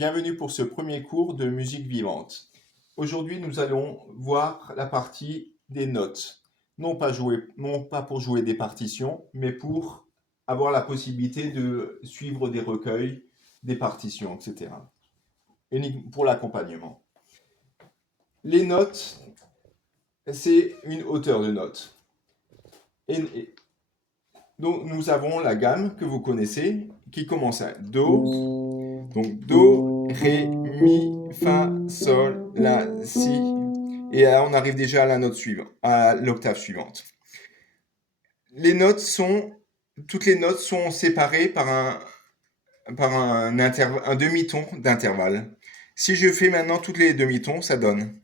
Bienvenue pour ce premier cours de musique vivante. Aujourd'hui, nous allons voir la partie des notes. Non pas pour jouer des partitions, mais pour avoir la possibilité de suivre des recueils, des partitions, etc. Uniquement pour l'accompagnement. Les notes, c'est une hauteur de notes. Donc, nous avons la gamme que vous connaissez, qui commence à Do, donc Do, Ré, Mi, Fa, Sol, La, Si. Et là, on arrive déjà à la note suivante, à l'octave suivante. Toutes les notes sont séparées par un demi-ton d'intervalle. Si je fais maintenant toutes les demi-tons, ça donne.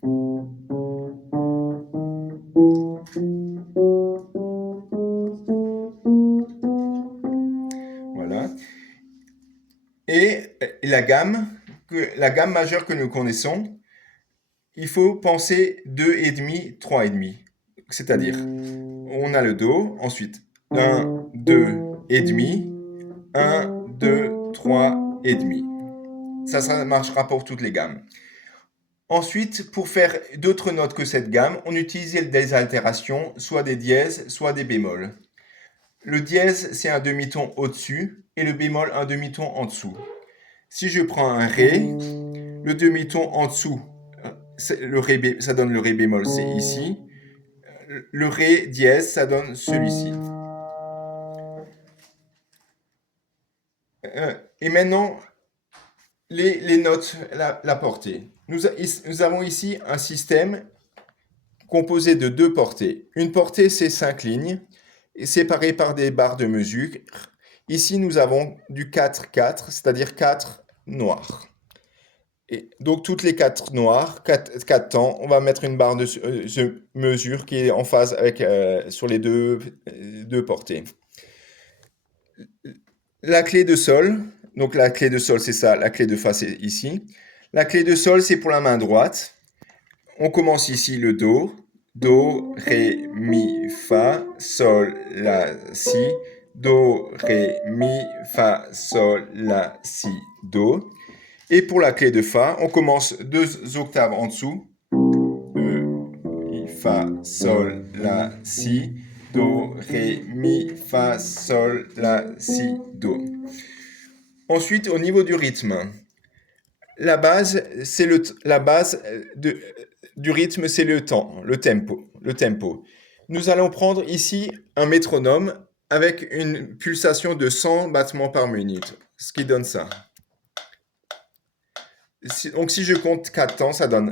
Voilà. Et la gamme majeure que nous connaissons, il faut penser 2,5, 3,5. C'est-à-dire, on a le Do, ensuite 1, 2 et demi, 1, 2, 3 et demi. Ça marchera pour toutes les gammes. Ensuite, pour faire d'autres notes que cette gamme, on utilise des altérations, soit des dièses, soit des bémols. Le dièse, c'est un demi-ton au-dessus, et le bémol, un demi-ton en dessous. Si je prends un Ré, le demi-ton en dessous, ça donne le Ré bémol, c'est ici. Le Ré dièse, ça donne celui-ci. Et maintenant, les notes, la portée. Nous avons ici un système composé de deux portées. Une portée, c'est 5 lignes, séparées par des barres de mesure. Ici, nous avons du 4-4, c'est-à-dire 4 noirs. Et donc, toutes les 4 noirs, 4 temps, on va mettre une barre de mesure qui est en phase avec, sur les deux portées. La clé de sol, donc la clé de sol, c'est ça, la clé de fa, c'est ici. La clé de sol, c'est pour la main droite. On commence ici le Do. Do, Ré, Mi, Fa, Sol, La, Si. Do, Ré, Mi, Fa, Sol, La, Si, Do. Et pour la clé de Fa, on commence 2 octaves en dessous. Mi, Fa, Sol, La, Si. Do, Ré, Mi, Fa, Sol, La, Si, Do. Ensuite, au niveau du rythme, la base du rythme, c'est le temps, le tempo. Nous allons prendre ici un métronome avec une pulsation de 100 battements par minute, ce qui donne ça. Donc si je compte 4 temps, ça donne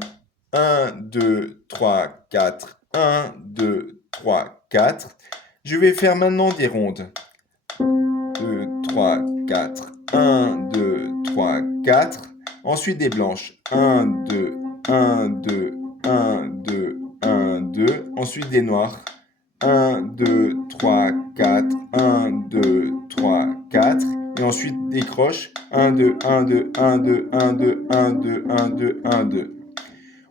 1, 2, 3, 4, 1, 2, 3, 4. Je vais faire maintenant des rondes. 2, 3, 4, 1, 2, 3, 4. Ensuite des blanches. 1, 2, 1, 2, 1, 2, 1, 2. Ensuite des noirs. 1, 2, 3, 4, 1, 2, 3, 4. Et ensuite des croches. 1, 2, 1, 2, 1, 2, 1, 2, 1, 2, 1, 2, 1, 2.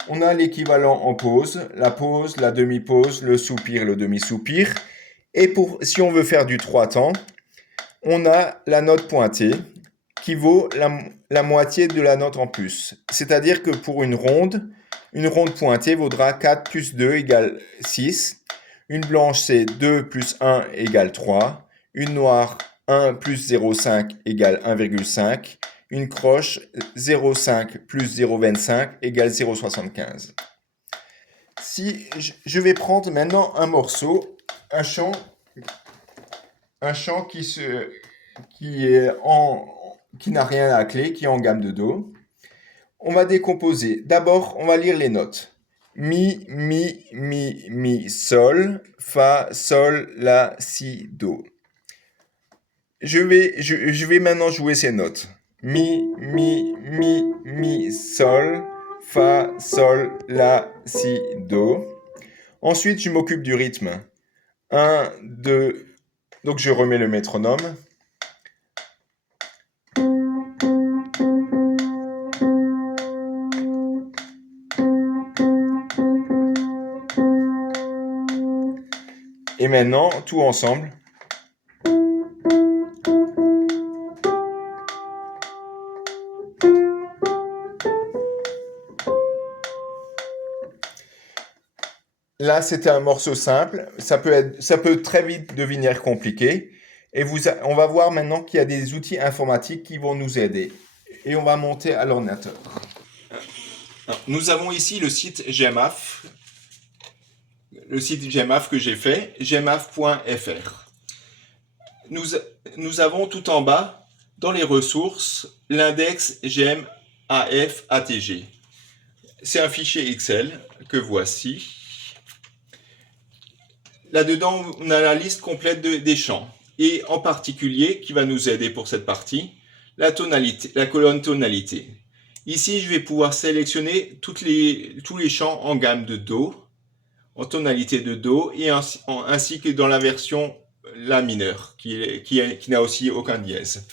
On a l'équivalent en pause, la demi-pause, le soupir, le demi-soupir. Et si on veut faire du 3 temps, on a la note pointée qui vaut la moitié de la note en plus. C'est-à-dire que pour une ronde pointée vaudra 4 plus 2 égale 6. Une blanche, c'est 2 plus 1 égale 3. Une noire, 1 plus 0,5 égale 1,5. Une croche, 0,5 plus 0,25 égale 0,75. Si je vais prendre maintenant un morceau, un chant qui n'a rien à la clé, qui est en gamme de Do. On va décomposer. D'abord, on va lire les notes. Mi, mi, mi, mi, sol, fa, sol, la, si, do. Je vais maintenant jouer ces notes. Mi, mi, mi, mi, sol, fa, sol, la, si, do. Ensuite, je m'occupe du rythme. 1, 2, donc je remets le métronome. Et maintenant, tout ensemble. là, c'était un morceau simple. Ça peut très vite devenir compliqué. Et on va voir maintenant qu'il y a des outils informatiques qui vont nous aider. Et on va monter à l'ordinateur. Nous avons ici le site GEMAF. Le site GEMAF que j'ai fait, gemaf.fr. Nous avons tout en bas, dans les ressources, l'index GEMAF-ATG. C'est un fichier Excel que voici. Là-dedans, on a la liste complète des champs. Et en particulier, qui va nous aider pour cette partie, la colonne tonalité. Ici, je vais pouvoir sélectionner tous les champs en gamme de Do, en tonalité de Do, et ainsi que dans la version La mineure, qui n'a aussi aucun dièse.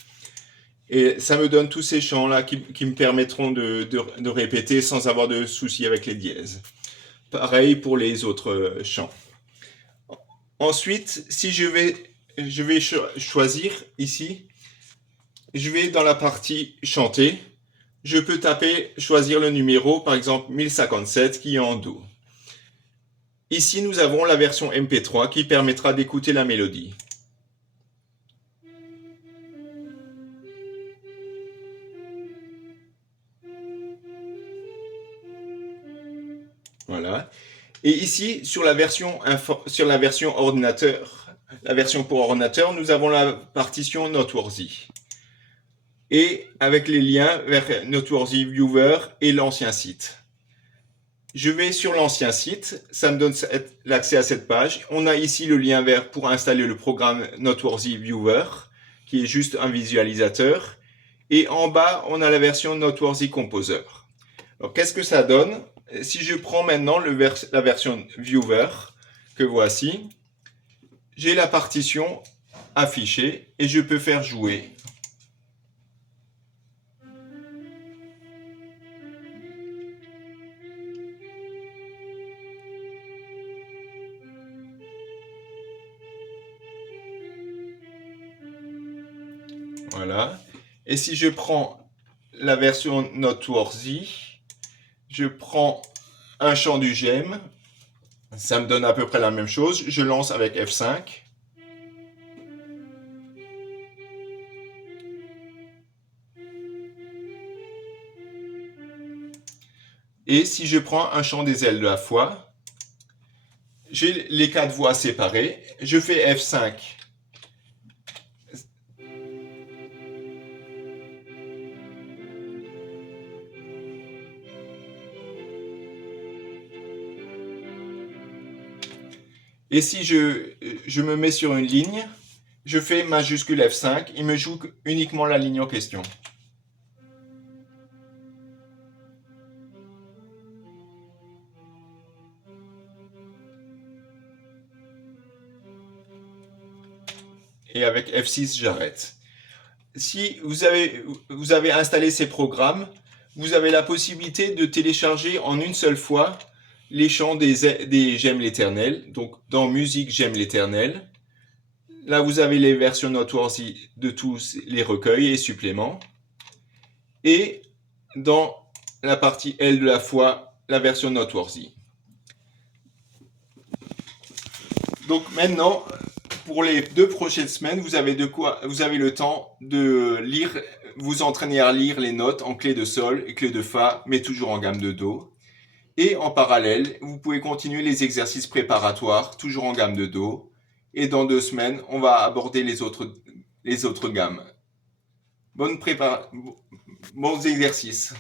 Et ça me donne tous ces champs-là qui me permettront de répéter sans avoir de soucis avec les dièses. Pareil pour les autres champs. Ensuite, si je vais choisir ici, je vais dans la partie chanter. Je peux choisir le numéro, par exemple 1057, qui est en Do. Ici, nous avons la version MP3 qui permettra d'écouter la mélodie. Voilà. Et ici, sur la version ordinateur, la version pour ordinateur, nous avons la partition Noteworthy. Et avec les liens vers Noteworthy Viewer et l'ancien site. Je vais sur l'ancien site, ça me donne l'accès à cette page. On a ici le lien pour installer le programme Noteworthy Viewer, qui est juste un visualisateur. Et en bas, on a la version Noteworthy Composer. Alors, qu'est-ce que ça donne? Si je prends maintenant la version Viewer, que voici, j'ai la partition affichée et je peux faire jouer. Voilà. Et si je prends la version Noteworthy, je prends un champ du GEM, ça me donne à peu près la même chose. Je lance avec F5. Et si je prends un champ des ailes de la foi, j'ai les 4 voix séparées. Je fais F5. Et si je me mets sur une ligne, je fais majuscule F5, il me joue uniquement la ligne en question. Et avec F6, j'arrête. Si vous avez installé ces programmes, vous avez la possibilité de télécharger en une seule fois les chants des J'aime l'Éternel. Donc, dans Musique J'aime l'Éternel. Là, vous avez les versions Noteworthy de tous les recueils et suppléments. Et dans la partie L de la foi, la version Noteworthy. Donc maintenant, pour les 2 prochaines semaines, vous avez le temps de lire, vous entraîner à lire les notes en clé de sol et clé de fa, mais toujours en gamme de do. Et en parallèle, vous pouvez continuer les exercices préparatoires, toujours en gamme de do. Et dans 2 semaines, on va aborder les autres gammes. Bons exercices.